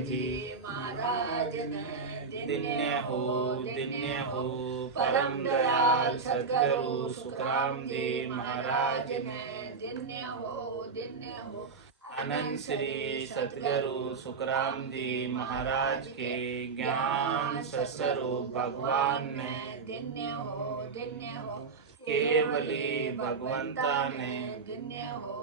जी महाराज ने दिन्य हो परम दयाल सद्गुरु सुखराम जी महाराज ने दिन्य हो अनंत श्री सतगुरु सुखराम जी महाराज के ज्ञान स्वरूप भगवान ने दिन्य हो केवली भगवंता ने दिन्य हो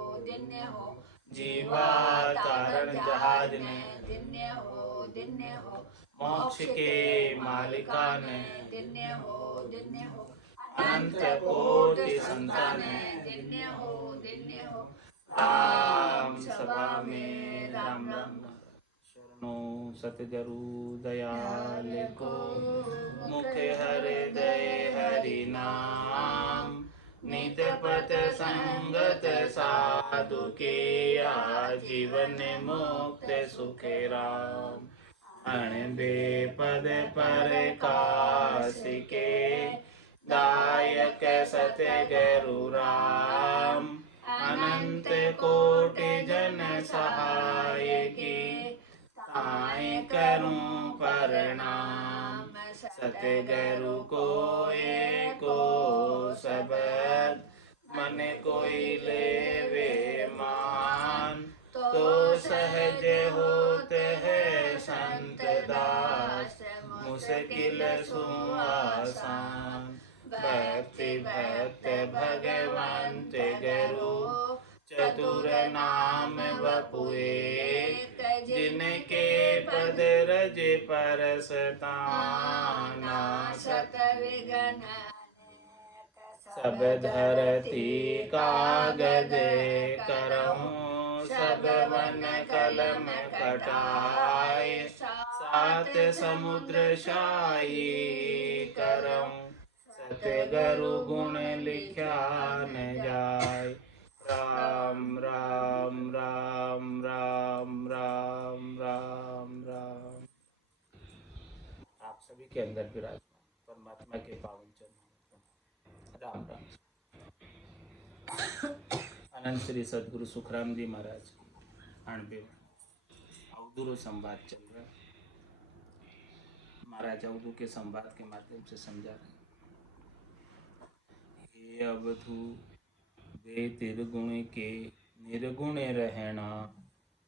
जीवा तारण जहाज ने दिन्य हो मोक्ष के मालिका ने दिन्य हो अनंत कोटि संतान ने दिन्य हो राम सभा में राम राम शरणो सतगुरु दयाल को मुख हृदय हरि नाम नित पथ संगत साधु के आजीवन मुक्त सुखे राम अण बेपद पर कासिके दायक सतगुरु राम अनंत कोटि जन सहाय की ताय करूं प्रणाम सतगुरु को एको शब्द मन कोई लेवे मान तो सहज होत है संत दास मुश्किल सु आसान भक्ति भक्त भगवंत गुरु चतुर नाम वपुए जिनके पद रज परसताना सत विघ्न सब धरती कागज करऊं सब वन कलम कटाए सात समुद्र शाही करऊं सतगुरु गुण लिख्या न जाय राम राम राम राम राम राम राम। आप सभी के अंदर विराजमान परमात्मा के पावन चरणों राम राम। अनंत श्री सदगुरु सुखराम जी महाराज की 98 अवधूत संवाद चल रहा है। महाराज अवधू के संवाद के माध्यम से समझा रहे हे अवधू वे तिरगुण के निर्गुण रहना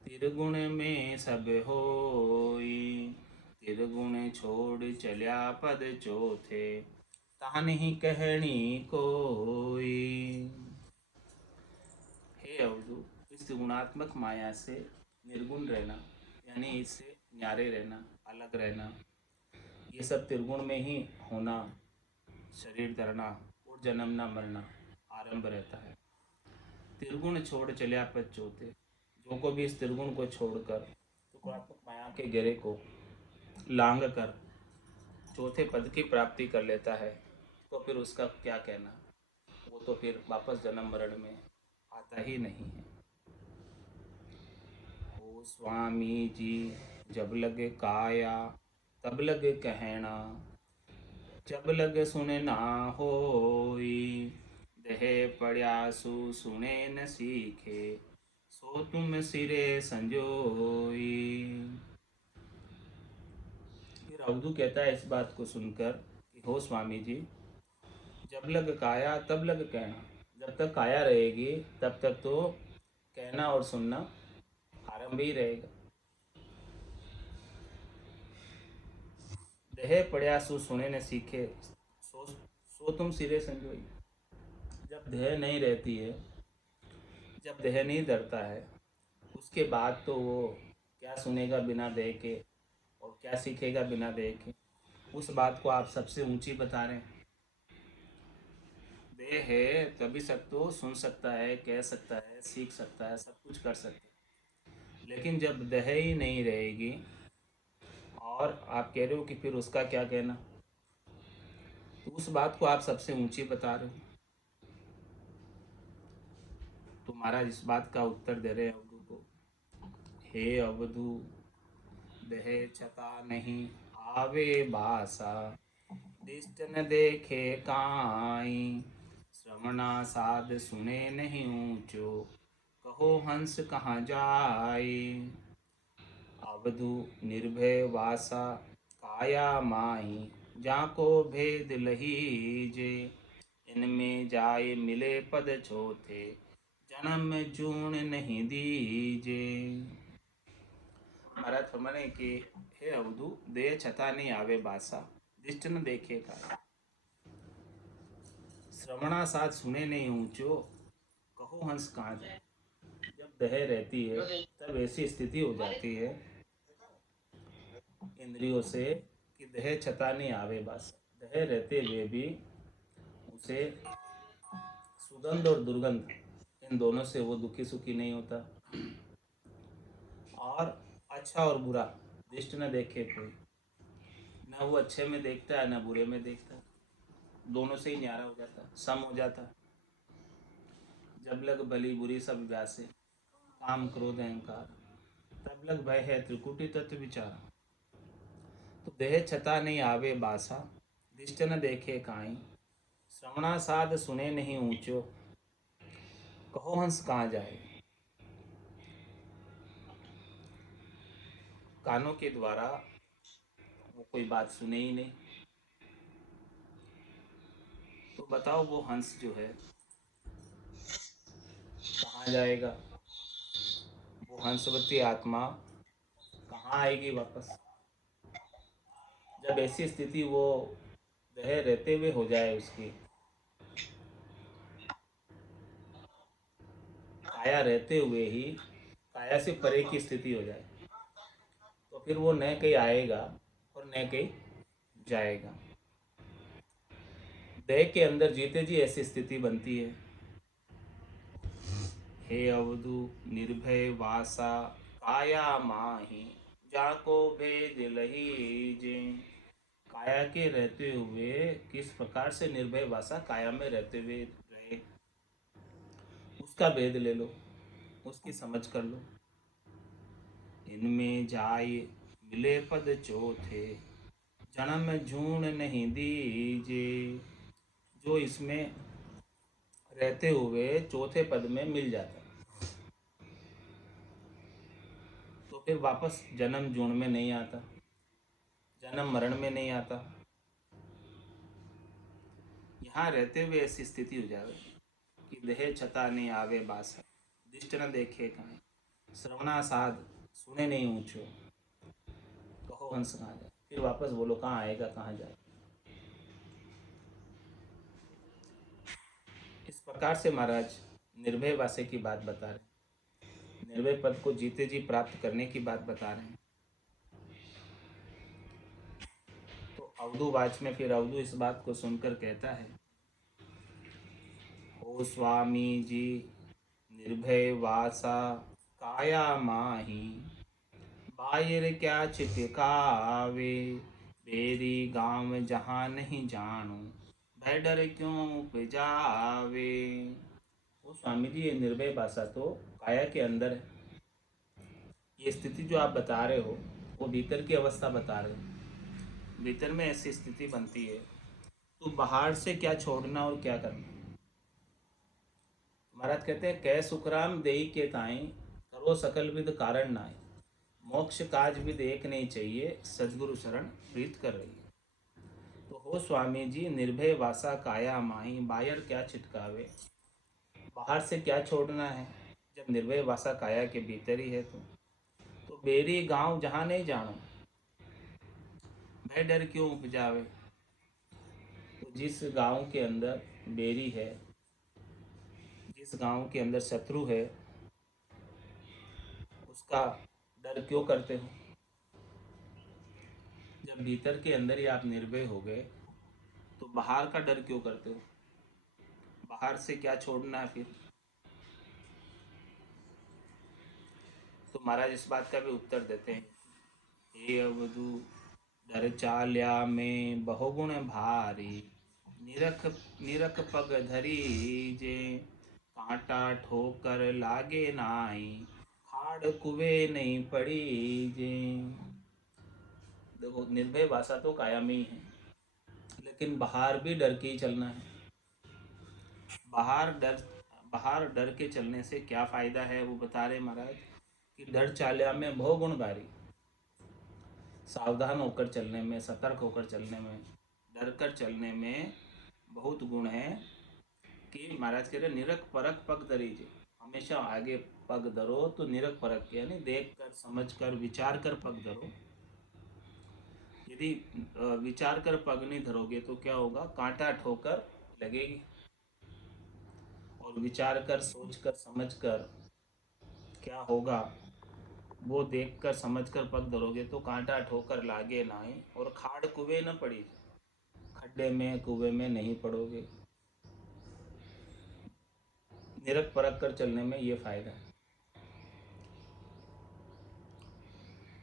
तिरगुण में सब होई तिरगुण छोड़ चल्या पद चौथे ता नहीं कहनी कोई। हे अवधू इस गुणात्मक माया से निर्गुण रहना यानी इससे न्यारे रहना अलग रहना ये सब त्रिगुण में ही होना शरीर धरना और जन्मना मरना आरंभ रहता है। त्रिगुण छोड़ चल्या पद चौथे जो को भी इस त्रिगुण को छोड़कर तो गुणात्मक माया के घेरे को लांग कर चौथे पद की प्राप्ति कर लेता है तो फिर उसका क्या कहना वो तो फिर वापस जन्म मरण में आता ही नहीं है। ओ स्वामी जी जब लगे काया तब लगे कहना जब लगे सुने ना होई देह पड़्यासु सुने न सीखे सो तुम सिरे संजोई। फिर अवधू कहता है इस बात को सुनकर कि हो स्वामी जी जब लग काया तब लग कहना जब तक काया रहेगी तब तक तो कहना और सुनना आरंभ ही रहेगा। देह पड़्यासु सुने न सीखे सो तुम सिरे संजोई। जब देह नहीं रहती है जब देह नहीं धरता है उसके बाद तो वो क्या सुनेगा बिना देह के और क्या सीखेगा बिना देह के। उस बात को आप सबसे ऊंची बता रहे हैं। देह है तभी सब तो सुन सकता है कह सकता है सीख सकता है सब कुछ कर सकता है लेकिन जब देह ही नहीं रहेगी और आप कह रहे हो कि फिर उसका क्या कहना तो उस बात को आप सबसे ऊंची बता रहे हो। तो महाराज इस बात का उत्तर दे रहे हैं अवधू को हे अवधू देह छता नहीं आवे बासा दिष्ट न देखे काई श्रवणा साध सुने नहीं ऊंचो कहो हंस कहाँ जाए। अवधु निर्भय वासा काया माही, जाको भेद लहीजे। इनमें जाय मिले पद चौथे, जन्म जून नहीं दीजे। महाराज फरमाने कि हे अवधु, देह छता नहीं आवे बासा, दिष्ट न देखे का। श्रवणा साथ सुने नहीं ऊंचो, कहो हंस कहाँ जाए। जब देह रहती है तब ऐसी स्थिति हो जाती है इंद्रियों से कि देह छता नहीं आवे बासा। देह रहते हुए भी उसे सुगंध और दुर्गंध, इन दोनों से वो दुखी सुखी नहीं होता। और अच्छा और बुरा दृष्ट न देखे कोई, न वो अच्छे में देखता है न बुरे में देखता, दोनों से ही न्यारा हो जाता, सम हो जाता। जब लग भली बुरी सब व्यासे, काम क्रोध अहंकार, तब लग भय है त्रिकुटी तत्व विचार। तो देह छता नहीं आवे बासा, दृष्ट न देखे काई, श्रवणा साध सुने नहीं ऊंचो, कहो हंस कहाँ जाए। कानों के द्वारा वो कोई बात सुने ही नहीं, तो बताओ वो हंस जो है कहाँ जाएगा। वो हंसवती आत्मा कहाँ आएगी वापस। जब ऐसी स्थिति वो देह रहते हुए हो जाए, उसकी काया रहते हुए ही काया से परे की स्थिति हो जाए, तो फिर वो न कहीं आएगा और न कहीं जाएगा। देह के अंदर जीते जी ऐसी स्थिति बनती है। हे अवधु निर्भय वासा काया माही, जाको भेद लहीजे। काया के रहते हुए किस प्रकार से निर्भय वासा काया में रहते हुए रहे, उसका भेद ले लो, उसकी समझ कर लो। इनमें जाय मिले पद चौथे, जन्म जून नहीं दीजे। जो इसमें रहते हुए चौथे पद में मिल जाता, तो फिर वापस जन्म जून में नहीं आता, जन्म मरण में नहीं आता। यहाँ रहते हुए ऐसी स्थिति हो जाए कि देह छता नहीं आवे बासा, दिष्ट न देखे कहीं, श्रवणा साध सुने नहीं ऊंचो, कहो हंस कहाँ जाए। फिर वापस बोलो कहाँ आएगा कहाँ जाए। इस प्रकार से महाराज निर्भय वासे की बात बता रहे, निर्भय पद को जीते जी प्राप्त करने की बात बता रहे हैं। तो अवधूवाच में फिर अवधू इस बात को सुनकर कहता है, ओ स्वामी जी निर्भय वासा काया माही, बायर क्या चितकावे, मेरी गांव जहाँ नहीं जानू, भय डर क्यों उपजावे। ओ स्वामी जी, ये निर्भय वासा तो काया के अंदर है। ये स्थिति जो आप बता रहे हो वो भीतर की अवस्था बता रहे हो, भीतर में ऐसी स्थिति बनती है, तो बाहर से क्या छोड़ना और क्या करना। महाराज कहते हैं, कै सुखराम देई के ताई, करो सकल विद कारण नाई, मोक्ष काज विद एक नहीं चाहिए, सदगुरु शरण प्रीत कर रही है। तो हो स्वामी जी निर्भय वासा काया माही, बायर क्या छिटकावे। बाहर से क्या छोड़ना है जब निर्भय वासा काया के भीतर ही है। तो बेरी गांव जहाँ नहीं जानो, भय डर क्यों उपजावे। तो जिस गांव के अंदर बेरी है, जिस गांव के अंदर शत्रु है, उसका डर क्यों करते हो। जब भीतर के अंदर ही आप निर्भय हो गए तो बाहर का डर क्यों करते हो। बाहर से क्या छोड़ना है फिर। तो महाराज इस बात का भी उत्तर देते हैं, हे अवधू डर चाल्या में बहुगुण भारी, निरख निरख पग धरी जे, कांटा ठोकर लागे नाई, खाड़ कुए नहीं पड़ी जे। देखो निर्भय भाषा तो कायमी है, लेकिन बाहर भी डर के ही चलना है। बाहर डर के चलने से क्या फ़ायदा है वो बता रहे महाराज कि डर चाल्या में बहु गुण भारी। सावधान होकर चलने में, सतर्क होकर चलने में, डर कर चलने में बहुत गुण है कि महाराज कह रहे निरख परख पग दरीजे। हमेशा आगे पग धरो तो निरख परख के, यानी देख कर, समझ कर, विचार कर पग धरो। यदि विचार कर पग नहीं धरोगे तो क्या होगा, कांटा ठोकर लगेगी। और विचार कर, सोच कर, समझ कर क्या होगा वो देख कर समझ कर पग धरोगे तो कांटा ठोकर लागे नाई, और खाड़ कुएं न पड़ी, खड्डे में कुएं में नहीं पड़ोगे। निरख परख कर चलने में ये फायदा है,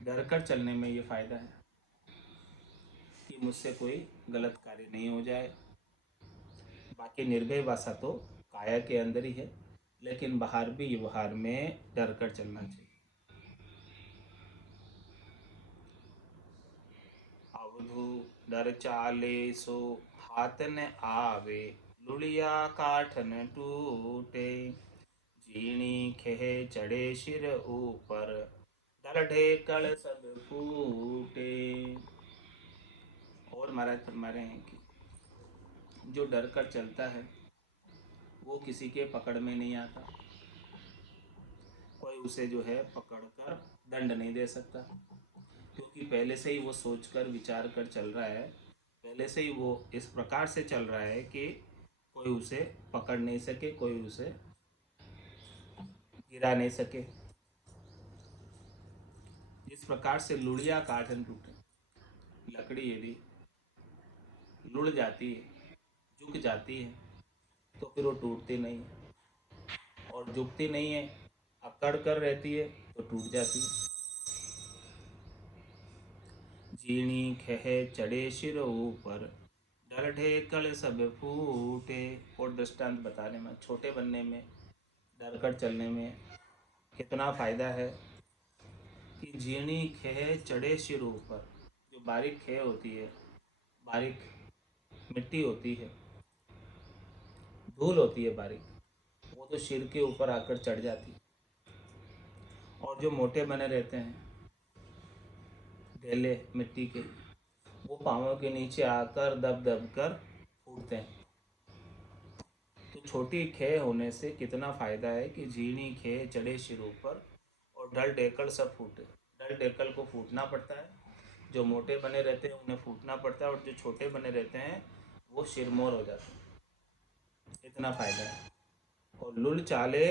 डर कर चलने में ये फायदा है कि मुझसे कोई गलत कार्य नहीं हो जाए। बाकी निर्भय भाषा तो काया के अंदर ही है, लेकिन बाहर भी व्यवहार में डर कर चलना चाहिए। अवधु डर चाले सो हाथ न आवे, लुलिया काठ न टूटे, जीणी खेह चढ़े सिर ऊपर, डर ढेकड़ सब फूटे। और महाराज फरमा रहे हैं कि जो डर कर चलता है वो किसी के पकड़ में नहीं आता, कोई उसे जो है पकड़ कर दंड नहीं दे सकता, क्योंकि पहले से ही वो सोच कर विचार कर चल रहा है, पहले से ही वो इस प्रकार से चल रहा है कि कोई उसे पकड़ नहीं सके, कोई उसे गिरा नहीं सके। जिस प्रकार से लुड़िया काटन टूटे, लकड़ी यदि लुढ़ जाती है, झुक जाती है, तो फिर वो टूटती नहीं है, और झुकती नहीं है, अकड़ कर रहती है तो टूट जाती है। जीणी खहे चढ़े सिर ऊपर, डर ढेकड़ सब फूटे। और दृष्टांत बताने में, छोटे बनने में, डर कर चलने में कितना फायदा है कि जीणी खे चढ़े सिर ऊपर, जो बारीक खे होती है, बारीक मिट्टी होती है, धूल होती है बारीक, वो तो सिर के ऊपर आकर चढ़ जाती है। और जो मोटे बने रहते हैं ढेले मिट्टी के, वो पाँवों के नीचे आकर दब दब कर फूटते हैं। तो छोटी खे होने से कितना फायदा है कि झीणी खे चढ़े सिर ऊपर और डल डेकल सब फूटे। डल डेकल को फूटना पड़ता है, जो मोटे बने रहते हैं उन्हें फूटना पड़ता है, और जो छोटे बने रहते हैं वो सिरमौर हो जाते हैं। इतना फायदा है। और लुल चाले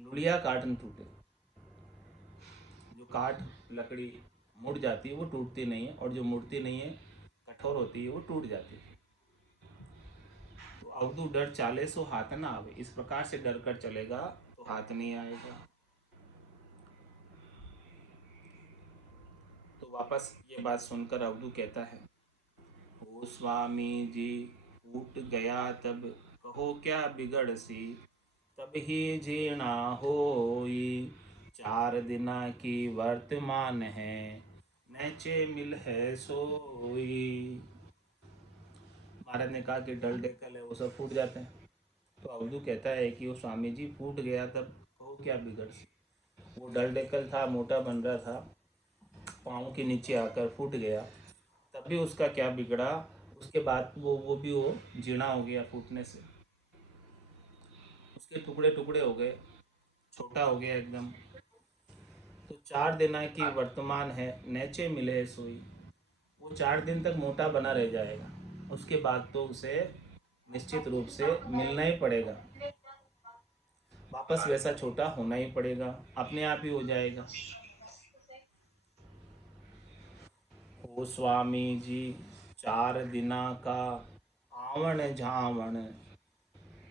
लुड़िया काटन टूटे, जो काट लकड़ी मुड़ जाती है वो टूटती नहीं है, और जो मुड़ती नहीं है, कठोर होती है, वो टूट जाती है। तो अवधु डर चाले सो हाथ ना आवे, इस प्रकार से डर कर चलेगा तो हाथ नहीं आएगा। तो वापस ये बात सुनकर अवधु कहता है, ओ स्वामी जी फूट गया तब, कहो क्या बिगड़ सी, तब ही जीर्णा होई, 4 दिना की वर्तमान है, नैचे मिल है सोई। महाराज ने कहा कि डल डेकल है वो सब फूट जाते हैं। तो अवधू कहता है कि वो स्वामी जी फूट गया तब कहो क्या बिगड़ सी, वो डल डेकल था, मोटा बन रहा था, पाँव के नीचे आकर फूट गया, तब भी उसका क्या बिगड़ा। उसके बाद वो भी वो जीर्णा हो गया फूटने से, उसके टुकड़े टुकड़े हो गए, छोटा हो गया एकदम। तो 4 दिना की वर्तमान है, नैचे मिले है सोई, वो 4 दिन तक मोटा बना रह जाएगा, उसके बाद तो उसे निश्चित रूप से मिलना ही पड़ेगा, वापस वैसा छोटा होना ही पड़ेगा, अपने आप ही हो जाएगा। ओ स्वामी जी 4 दिना का आवण झावण,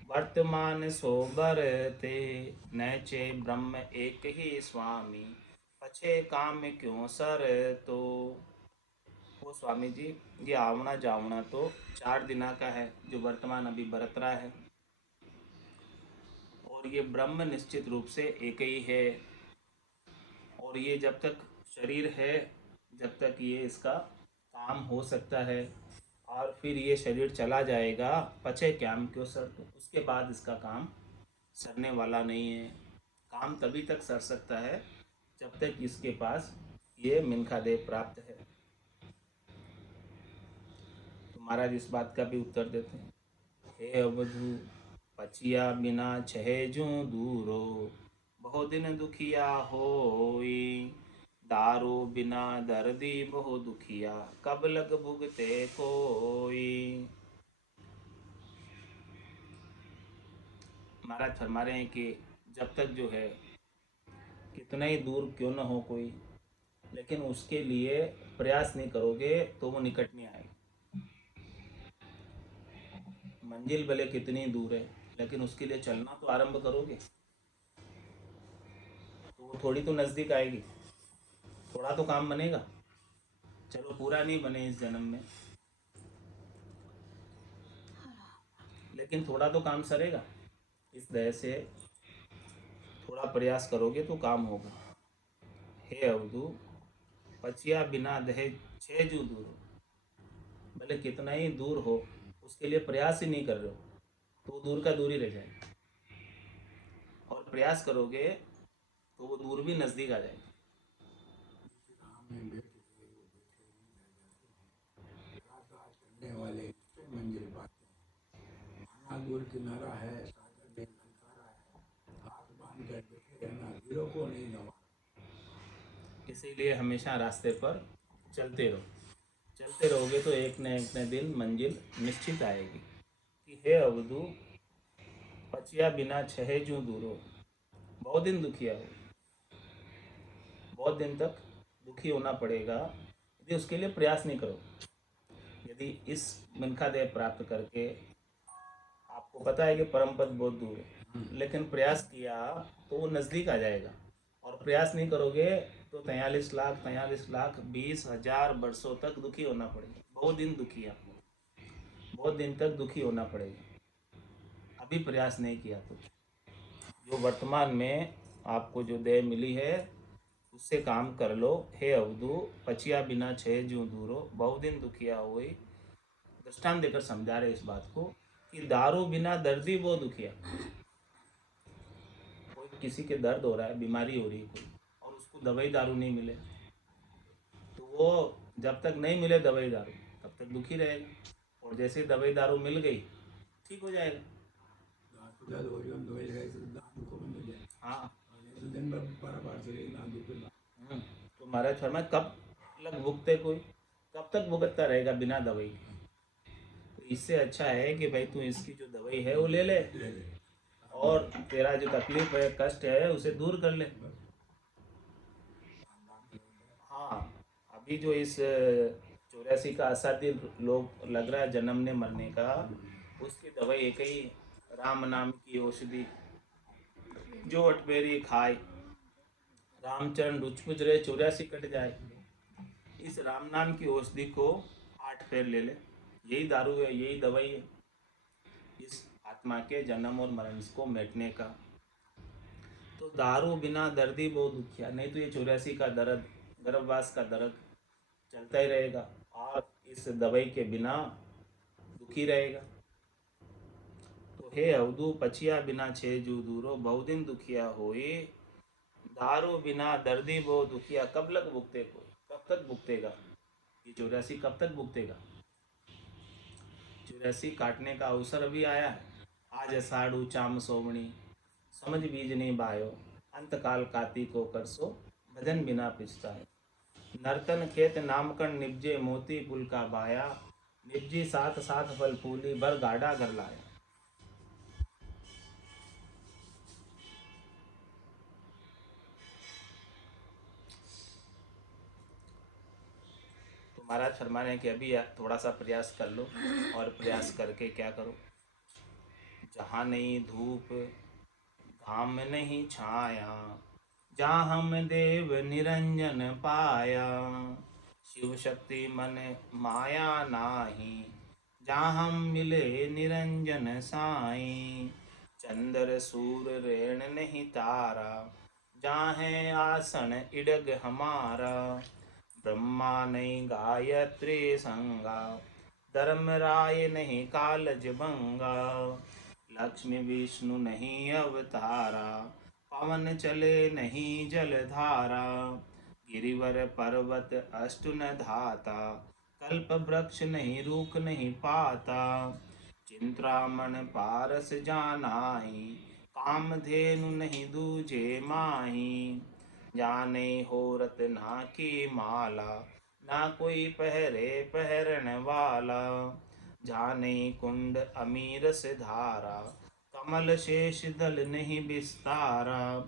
वर्तमान सोबर ते, नैचे ब्रह्म एक ही स्वामी, पछे काम क्यों सर तो। वो स्वामी जी ये आवना जावना तो 4 दिना का है, जो वर्तमान अभी बरत रहा है, और ये ब्रह्म निश्चित रूप से एक ही है, और ये जब तक शरीर है, जब तक ये इसका काम हो सकता है, और फिर ये शरीर चला जाएगा, पचे क्याम क्यों सर, तो उसके बाद इसका काम सरने वाला नहीं है। काम तभी तक सर सकता है जब तक इसके पास ये मिनखा देव प्राप्त है। तो महाराज इस बात का भी उत्तर देते हैं, हे अवधू पचिया बिना छहे जू दूरो, बहु दिन दुखिया होई, दारू बिना दर्दी बहु दुखिया, कब लग भुगते कोई। महाराज फरमा रहे हैं कि जब तक जो है कितना ही दूर क्यों न हो कोई, लेकिन उसके लिए प्रयास नहीं करोगे तो वो निकट नहीं आएगी। मंजिल भले कितनी दूर है, लेकिन उसके लिए चलना तो आरंभ करोगे तो वो थोड़ी तो नज़दीक आएगी, थोड़ा तो काम बनेगा। चलो पूरा नहीं बने इस जन्म में, लेकिन थोड़ा तो काम सरेगा। इस तरह से थोड़ा प्रयास करोगे तो काम होगा। हे अवधू पचिया बिना दहे छह जू दूर, भले कितना ही दूर हो उसके लिए प्रयास ही नहीं कर रहे हो तो वो दूर का दूर ही रह जाएगा, और प्रयास करोगे तो वो दूर भी नज़दीक आ जाएगा। करने वाले मंजिल पाते हैं। आना दूर किनारा है, सागर में ललकारा है, हाथ बांध कर बैठे रहना, हीरो को नहीं गवा। इसीलिए हमेशा रास्ते पर चलते रहो, चलते रहोगे तो एक न दिन मंजिल निश्चित आएगी। कि हे अवधू पचिया बिना छहे जू दूरो, बहुत दिन दुखिया हो, बहुत दिन तक दुखी होना पड़ेगा यदि उसके लिए प्रयास नहीं करो। यदि इस मिनखा देह प्राप्त करके आपको पता है कि परम पद बहुत दूर है, लेकिन प्रयास किया तो वो नज़दीक आ जाएगा, और प्रयास नहीं करोगे तो 43 लाख 20,000 वर्षों तक दुखी होना पड़ेगा। बहुत दिन दुखी आपको, बहुत दिन तक दुखी होना पड़ेगा अभी प्रयास नहीं किया तो। जो वर्तमान में आपको जो देह मिली है उससे काम कर लो। हे अवधू पचिया बिना छह जू दूरो, बहुदिन दुखिया हुई। दृष्टांत देकर समझा रहे इस बात को कि दारू बिना दर्दी वो दुखिया। कोई किसी के दर्द हो रहा है, बीमारी हो रही है कोई, और उसको दवाई दारू नहीं मिले तो वो जब तक नहीं मिले दवाई दारू तब तक दुखी रहेगा, और जैसे दवाई दारू मिल गई ठीक हो जाएगा। हाँ। दिन भर बार से दांत दुखे। तो महाराज फरमाए कब लग भुगते कोई, कब तक भुगतता रहेगा बिना दवाई के। तो इससे अच्छा है कि भाई तू इसकी जो दवाई है वो ले ले, और तेरा जो तकलीफ है कष्ट है उसे दूर कर ले। हाँ, अभी जो इस 84 का असाध्य लोग लग रहा है जन्मने मरने का, उसकी दवाई एक ही राम नाम की औषधि, जो अटबेरी खाए रामचरण रुचपुज रहे 84 कट जाए। इस राम नाम की औषधि को 8 फेर ले ले, यही दारू है, यही दवाई है इस आत्मा के जन्म और मरण को मिटने का। तो दारू बिना दर्दी बहुत दुखिया, नहीं तो ये 84 का दर्द, गर्भवास का दर्द चलता ही रहेगा, और इस दवाई के बिना दुखी रहेगा। तो हे अवधू पचिया बिना छे जू दूरो, बहुदिन दुखिया होए, दारू बिना दर्दी बहु दुखिया, कब लग भुगते को, कब तक भुगतेगा ये 84, कब तक भुगतेगा। 84 काटने का अवसर अभी आया है। आज साड़ू चाम सोमणी, समझ बीज नहीं बायो, अंतकाल काती को करसो, भजन बिना पिछता है। नर्तन खेत नामकन निपजे, मोती पुल का बाया, निपजी साथ साथ फल फूली, बर गाड़ा घर लाया। तो महाराज फरमा रहे हैं कि अभी थोड़ा सा प्रयास कर लो, और प्रयास करके क्या करो, जहाँ नहीं धूप धाम नहीं छाया, जहाँ हम देव निरंजन पाया, शिव शक्ति मन माया नाही, जहाँ हम मिले निरंजन साई, चंद्र सूर रेण नहीं तारा, जहाँ है आसन इडग हमारा, ब्रह्मा नहीं गायत्री संगा, धर्मराय नहीं कालज भंगा, लक्ष्मी विष्णु नहीं अवतारा, पवन चले नहीं जलधारा, गिरिवर पर्वत अष्ट न धाता, कल्प वृक्ष नहीं रूख नहीं पाता। चिंतामण पारस जानाहि, कामधेनु नहीं दूजे माही। जाने हो रत्ना की माला, ना कोई पहरे पहरन वाला। जाने कुंड अमीरस धारा, कमल शेष दल नहीं विस्तारा।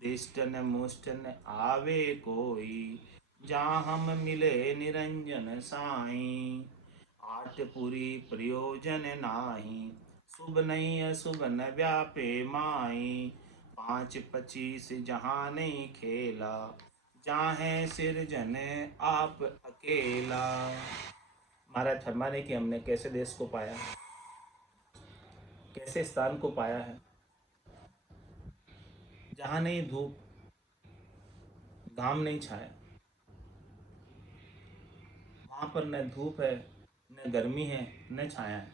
दिष्टन मुष्टन आवे कोई, जहाँ हम मिले निरंजन साई। आठ पुरी प्रयोजन नाही, शुभ नहीं अशुभ न व्यापे माई। पाँच पचीस जहाँ नहीं खेला, जाहे सिरजन आप अकेला। महाराज फरमाने कि हमने कैसे देश को पाया, कैसे स्थान को पाया है जहाँ नहीं धूप, घाम नहीं छाया। वहाँ पर न धूप है, न गर्मी है, न छाया है।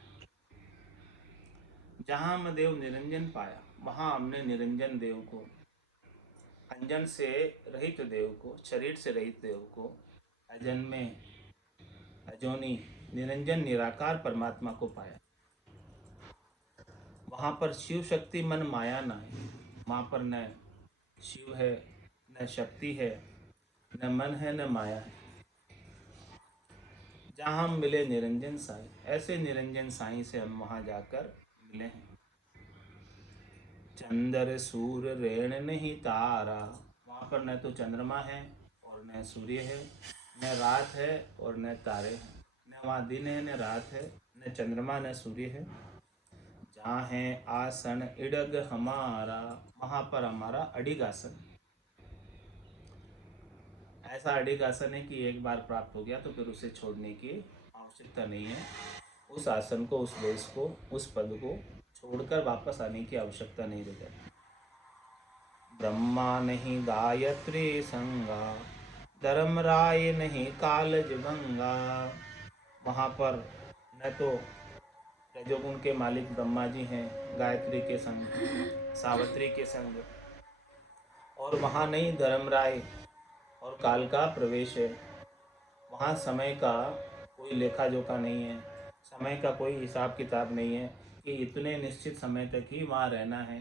जहाँ हम देव निरंजन पाया, वहाँ हमने निरंजन देव को, अंजन से रहित देव को, शरीर से रहित देव को, अजन्मे अजोनी निरंजन निराकार परमात्मा को पाया। वहाँ पर शिव शक्ति मन माया न है। वहाँ पर न शिव है, न शक्ति है, न मन है, न माया है। जहाँ हम मिले निरंजन साई, ऐसे निरंजन साई से हम वहाँ जाकर मिले हैं। चंद्र सूर्य रेण नहीं तारा, वहाँ पर न तो चंद्रमा है और न सूर्य है, न रात है और न तारे हैं। न वहाँ दिन है, न रात है, न चंद्रमा न सूर्य है। जहाँ है आसन इडग हमारा, वहाँ पर हमारा अडिग आसन। ऐसा अडिग आसन है कि एक बार प्राप्त हो गया तो फिर उसे छोड़ने की आवश्यकता नहीं है। उस आसन को, उस देश को, उस पद को छोड़कर वापस आने की आवश्यकता नहीं रह जाती। ब्रह्मा नहीं गायत्री संगा, धर्मराय नहीं कालज भंगा। वहाँ पर न तो रजोगुण के मालिक ब्रह्मा जी हैं, गायत्री के संग, सावित्री के संग, और वहाँ नहीं धर्मराय और काल का प्रवेश है। वहाँ समय का कोई लेखा जोखा नहीं है, समय का कोई हिसाब किताब नहीं है कि इतने निश्चित समय तक ही वहाँ रहना है,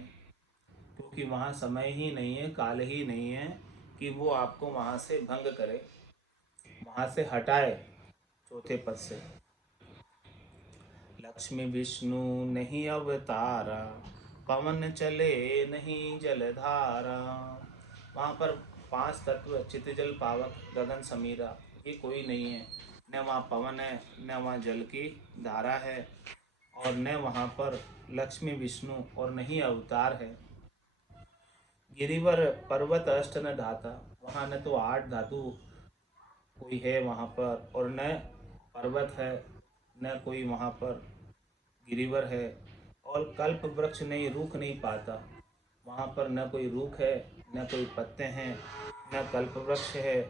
क्योंकि वहाँ समय ही नहीं है, काल ही नहीं है कि वो आपको वहाँ से भंग करे, वहाँ से हटाए चौथे पद से। लक्ष्मी विष्णु नहीं अवतारा, पवन चले नहीं जलधारा। वहाँ पर पांच तत्व चित जल पावक गगन समीरा, ये कोई नहीं है। न वहाँ पवन है, न वहाँ जल की धारा है, और न वहाँ पर लक्ष्मी विष्णु और नहीं अवतार है। गिरिवर पर्वत अष्ट न धाता, वहाँ न तो आठ धातु कोई है वहाँ पर, और न पर्वत है, न कोई वहाँ पर गिरिवर है, और कल्प वृक्ष नहीं रूख नहीं पाता। वहाँ पर न कोई रूख है, न कोई पत्ते हैं, न कल्प वृक्ष है।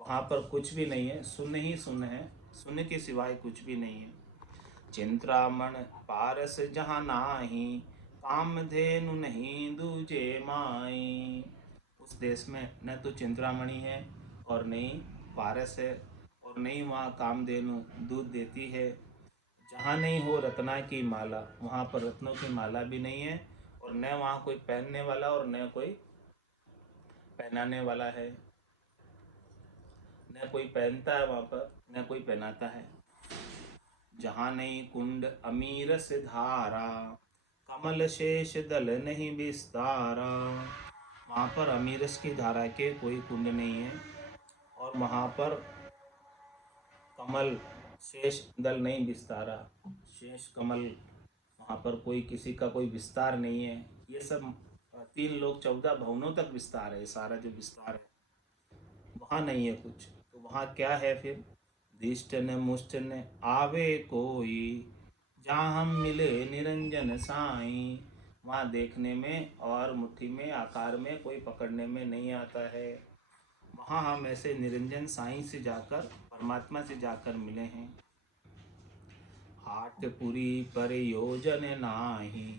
वहाँ पर कुछ भी नहीं है, शून्य ही शून्य है, शून्य के सिवाय कुछ भी नहीं है। चिंतामण पारस जहाँ नाही, कामधेनु नहीं दूजे माई। उस देश में न तो चिंतामणि है और नहीं पारस है, और नहीं वहाँ कामधेनु दूध देती है। जहाँ नहीं हो रत्ना की माला, वहाँ पर रत्नों की माला भी नहीं है, और न वहाँ कोई पहनने वाला और न कोई पहनाने वाला है। न कोई पहनता है वहाँ पर, न कोई पहनाता है। जहाँ नहीं कुंड अमीर से धारा, कमल शेष दल नहीं विस्तारा। वहाँ पर अमीरस की धारा के कोई कुंड नहीं है, और वहाँ पर कमल शेष दल नहीं विस्तारा। शेष कमल, वहाँ पर कोई किसी का कोई विस्तार नहीं है। ये सब 3 लोक 14 भवनों तक विस्तार है। सारा जो विस्तार है वहाँ नहीं है कुछ। तो वहाँ क्या है फिर? दिष्ट न मुष्ट न आवे कोई, जहाँ हम मिले निरंजन साई। वहाँ देखने में और मुट्ठी में आकार में कोई पकड़ने में नहीं आता है। वहाँ हम ऐसे निरंजन साई से जाकर, परमात्मा से जाकर मिले हैं। हाट पुरी पर योजन नाही,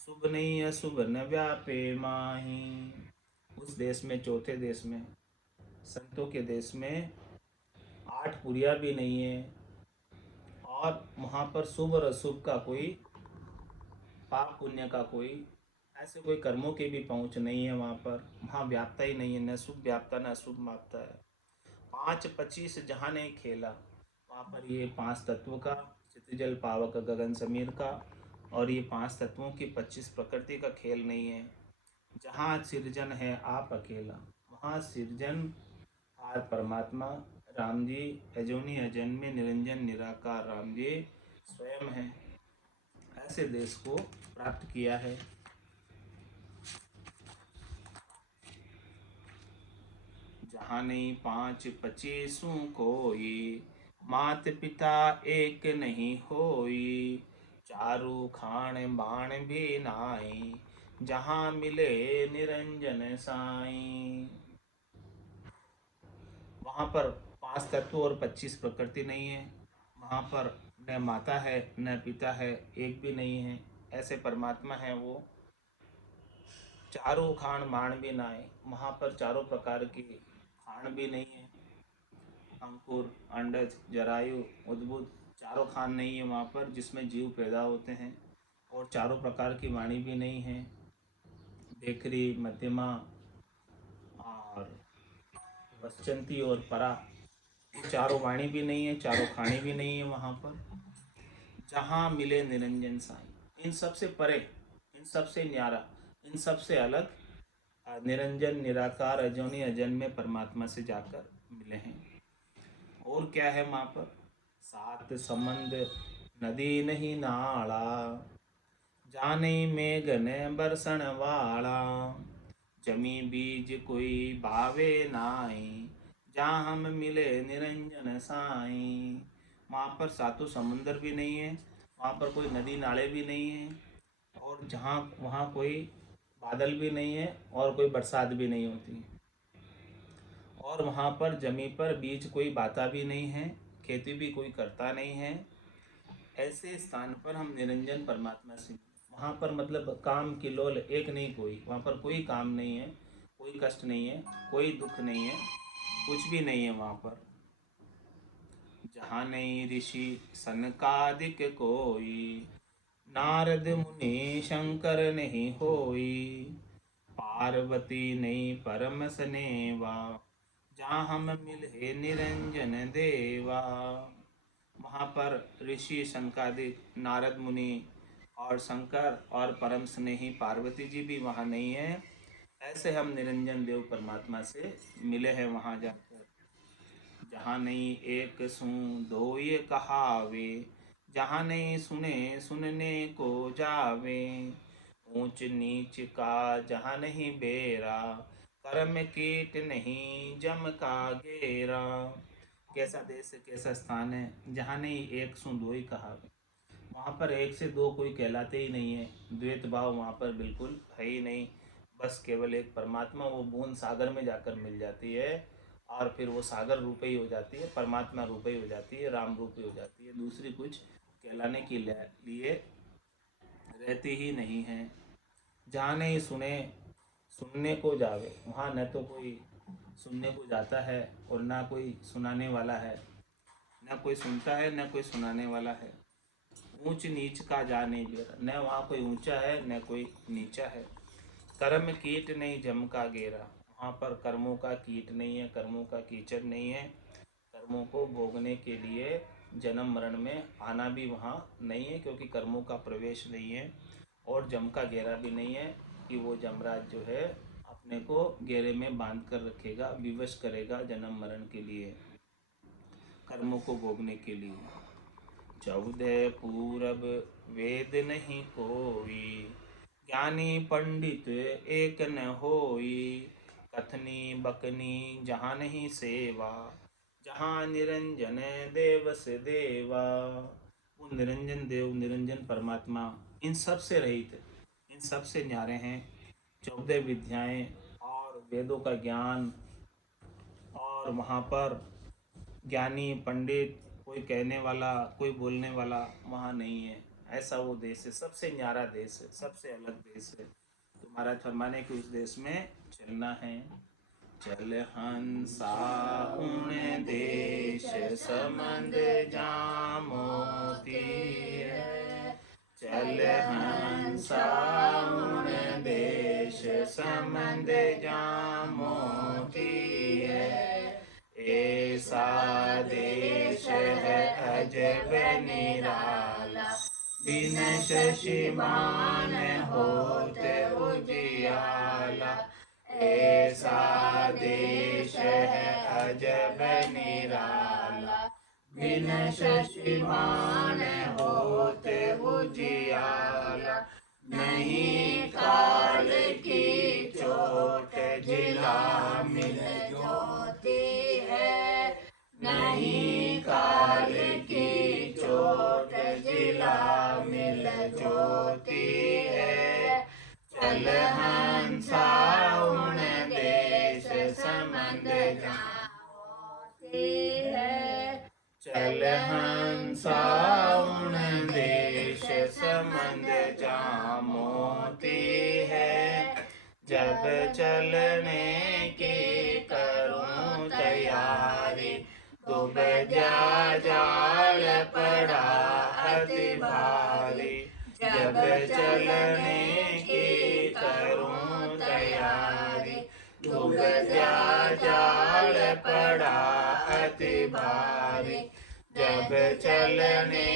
शुभ नहीं अशुभ न व्यापे माही। उस देश में, चौथे देश में संतों के देश में 8 पुरिया भी नहीं है, और वहाँ पर शुभ और अशुभ का कोई, पाप पुण्य का कोई, ऐसे कोई कर्मों की भी पहुँच नहीं है वहाँ पर। वहाँ व्याप्ता ही नहीं है, न शुभ व्याप्ता न अशुभ व्याप्ता है। 5-25 जहाँ नहीं खेला, वहाँ पर ये 5 तत्व का, क्षितिजल पावक गगन समीर का, और ये 5 तत्वों की 25 प्रकृति का खेल नहीं है। जहाँ सृजन है आप अकेला, वहाँ सृजन आर परमात्मा राम जी अजोनी अजन्मे निरंजन निराकार राम जी स्वयं है। ऐसे देश को प्राप्त किया है। जहाँ नहीं 5-25 कोई, मात पिता एक नहीं होई, चारू खान बाण भी नाई, जहाँ मिले निरंजन साई। वहाँ पर 5 तत्व और 25 प्रकृति नहीं है। वहाँ पर न माता है न पिता है, एक भी नहीं है। ऐसे परमात्मा है वो। चारों खान बाण भी ना आए, वहाँ पर चारों प्रकार की खान भी नहीं है। अंकुर, अंडज, जरायु, उद्भुत, चारों खान नहीं है वहाँ पर जिसमें जीव पैदा होते हैं। और चारों प्रकार की वाणी भी नहीं है, बेकरी, मध्यमा और वश्चंती और परा, चारों वाणी भी नहीं है, चारों खानी भी नहीं है वहाँ पर। जहाँ मिले निरंजन साईं, इन सब से परे, इन सब से न्यारा, इन सब से अलग निरंजन निराकार अजोनी अजन्मे परमात्मा से जाकर मिले हैं। और क्या है वहाँ पर? 7 समंद नदी नहीं नाला, जाने मेघन बरसण वाला, जमी बीज कोई भावे नाई, जहाँ हम मिले निरंजन साईं। वहाँ पर 7 समुंदर भी नहीं है, वहाँ पर कोई नदी नाले भी नहीं है, और जहाँ वहाँ कोई बादल भी नहीं है और कोई बरसात भी नहीं होती, और वहाँ पर जमी पर बीज कोई बाता भी नहीं है, खेती भी कोई करता नहीं है। ऐसे स्थान पर हम निरंजन परमात्मा से, वहाँ पर मतलब काम किलोल एक नहीं कोई, वहाँ पर कोई काम नहीं है, कोई कष्ट नहीं है, कोई दुख नहीं है, कुछ भी नहीं है वहाँ पर। जहाँ नहीं ऋषि सनकादिक कोई, नारद मुनि शंकर नहीं होई, पार्वती नहीं परम सनेवा, जहाँ हम मिले निरंजन देवा। वहाँ पर ऋषि सनकादिक, नारद मुनि और शंकर और परम स्नेही पार्वती जी भी वहाँ नहीं है। ऐसे हम निरंजन देव परमात्मा से मिले हैं वहाँ जाकर। जहाँ नहीं एक सुन दो ये कहावे, जहाँ नहीं सुने सुनने को जावे, ऊंच नीच का जहाँ नहीं बेरा, कर्म कीट नहीं जम का घेरा। कैसा देश है, कैसा स्थान है जहाँ नहीं एक सु दो ही कहावे। वहाँ पर एक से दो कोई कहलाते ही नहीं है, द्वैत भाव वहाँ पर बिल्कुल है ही नहीं। बस केवल एक परमात्मा, वो बूंद सागर में जाकर मिल जाती है, और फिर वो सागर रूप ही हो जाती है, परमात्मा रूप ही हो जाती है, राम रूप ही हो जाती है, दूसरी कुछ कहलाने के लिए रहती ही नहीं है। जहाँ नहीं सुने सुनने को जावे, वहाँ न तो कोई सुनने को जाता है और ना कोई सुनाने वाला है, न कोई सुनता है न कोई सुनाने वाला है। ऊंच नीच का जा नहीं बेरा, न वहाँ कोई ऊंचा है न कोई नीचा है। कर्म कीट नहीं जम का गेरा, वहाँ पर कर्मों का कीट नहीं है, कर्मों का कीचड़ नहीं है। कर्मों को भोगने के लिए जन्म मरण में आना भी वहाँ नहीं है, क्योंकि कर्मों का प्रवेश नहीं है। और जम का घेरा भी नहीं है कि वो जमराज जो है अपने को घेरे में बांध कर रखेगा, विवश करेगा जन्म मरण के लिए, कर्मों को भोगने के लिए। 14 पूरब वेद नहीं कोई, ज्ञानी पंडित एक न होई, कथनी बकनी जहाँ नहीं सेवा, जहाँ निरंजन देव से देवा। वो निरंजन देव, निरंजन परमात्मा इन सब से रहित, इन सब से न्यारे हैं। 14 विद्याएं और वेदों का ज्ञान, और वहाँ पर ज्ञानी पंडित, कोई कहने वाला कोई बोलने वाला वहाँ नहीं है। ऐसा वो देश है, सबसे न्यारा देश है, सबसे अलग देश है। तो महाराज फरमाने कि उस देश में चलना है। चल हंसा उन देश समंद जामो तीर, चल हंसा उन देश समंद जामो तीर, ऐसा देश है अजब निराला, बिन शशिमान होत उजियाला, ऐसा देश है अजब निराला, बिन शशिमान होत उजियाला, नहीं काल की चोट जिला मिल ज्योति है, नहीं काल की चोट जिला मिल ज्योति है, चल हंसा उन देश समंद जामोती है, चल हंसा उन देश समंद जामोती है, जब चलने की करूं तैयारी, डूब जा जाल पड़ा अति भारी, जब चलने की करूं तैयारी, डूब जा जाल पड़ा अति भारी, जब चलने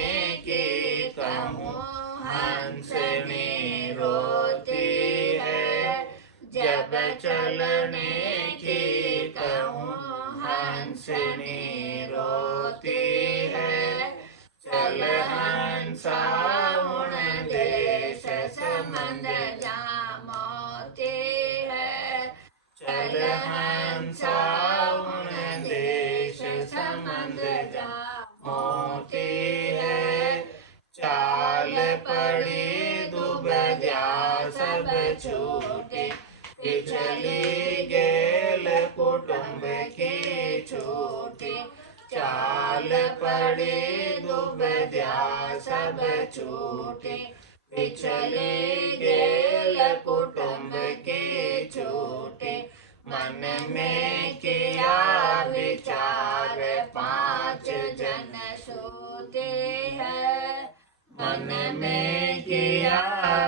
की कहूँ हंसनी रोती है, जब चलने की कहूँ हंसनी रोती है, चल हंसा उन देश समंद जामोती है, चल हंसा उन देश समंद जामोती है, चाल पड़ी डूब जा सब छूटे, पिछली गेल कुटुंब की छूटे, चाल पड़ी डूब जा सब छूटे, पिछली गेल कुटुंब की छूटे, मन में किया विचार पांच जन सोते हैं, मन में किया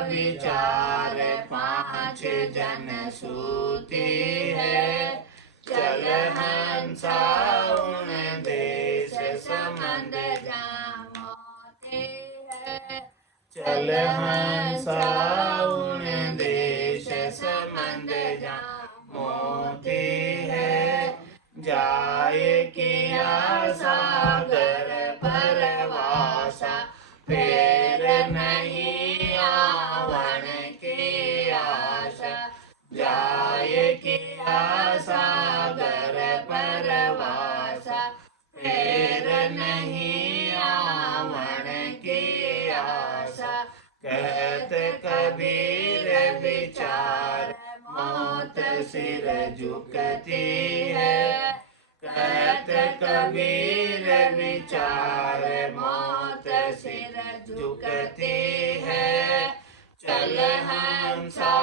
विचार पांच जन सूती है, चल हंसा उन देश समंद जामोती है, चल हंसा उन देश समंद जामोती है, जाए किया सागर परवासा, फेर नहीं आवन की आशा, जाए किया सागर परवासा, फेर नहीं आवन की आशा, कहत कबीर विचार मौत सिर झुकती है, कहत कबीर विचार मौत सिर झुकती है, चल हंसा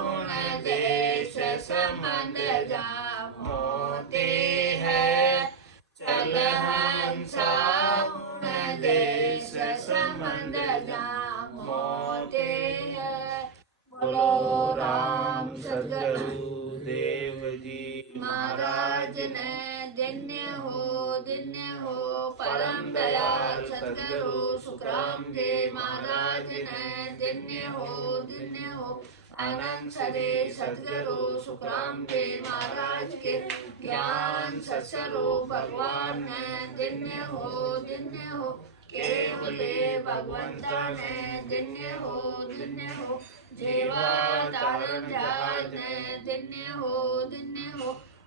उन देश समंद जामोती है, चल हंसा उन देश समंद जामोती है, बोलो राम सद्गुरु देव जी महाराज ने, धन्य हो परम दयाल सद्गुरु सुखराम जी महाराज ने, धन्य हो आनंद सरे सद्गुरु सुखराम जी महाराज के ज्ञान सत्स्वरूप भगवान ने, धन्य हो केवले भगवंता ने, धन्य हो जीवा धारण जहाज ने, धन्य हो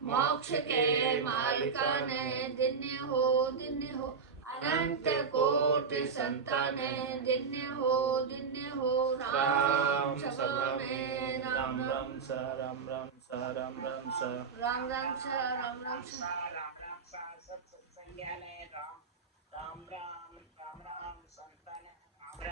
मोक्ष के मालिका ने, धन्य हो अनंत कोटि संतान ने, धन्य हो राम सभा ने, राम राम सा राम राम सा राम राम सा राम राम सा राम राम सा राम राम सा सत्संग राम राम